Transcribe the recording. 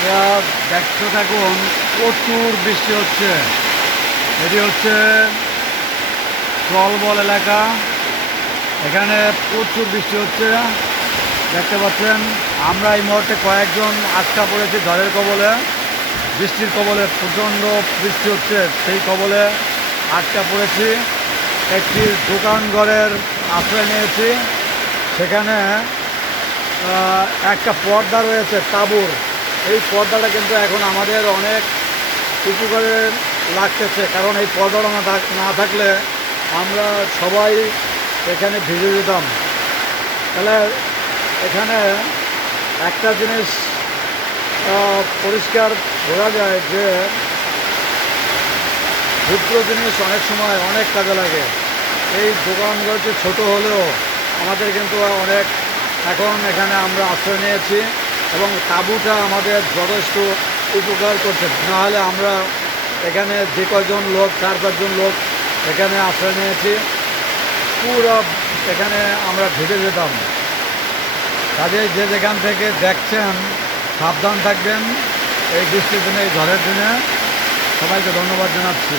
আপনারা দেখতে থাকুন, প্রচুর বৃষ্টি হচ্ছে। এটি হচ্ছে জলবল এলাকা। এখানে প্রচুর বৃষ্টি হচ্ছে। দেখতে পাচ্ছেন, আমরা এই মুহূর্তে কয়েকজন আটকা পড়েছি ঝড়ের কবলে। বৃষ্টির কবলে প্রচণ্ড বৃষ্টি হচ্ছে, সেই কবলে আটকা পড়েছি। একটি দোকান ঘরের আশ্রয় নিয়েছি। সেখানে একটা পর্দা রয়েছে, তাঁবুর। এই পর্দাটা কিন্তু এখন আমাদের অনেক উপকারে লাগতেছে, কারণ এই পর্দাটা না না থাকলে আমরা সবাই এখানে ভিজে যেতাম। তাহলে এখানে একটা জিনিস পরিষ্কার বোঝা যায় যে ক্ষুদ্র জিনিস অনেক সময় অনেক কাজে লাগে। এই দোকানগুলোটি ছোট হলেও আমাদের কিন্তু অনেক, এখন এখানে আমরা আশ্রয় নিয়েছি। এবং তাঁবুটা আমাদের যথেষ্ট উপকার করছে। নাহলে আমরা এখানে যে কজন লোক, চার পাঁচজন লোক এখানে আশ্রয় নিয়েছি, পুরো এখানে আমরা ভিজে যেতাম। কাজেই যে যেখান থেকে দেখছেন, সাবধান থাকবেন। এই বৃষ্টির দিনে, এই ঝড়ের দিনে সবাইকে ধন্যবাদ জানাচ্ছি।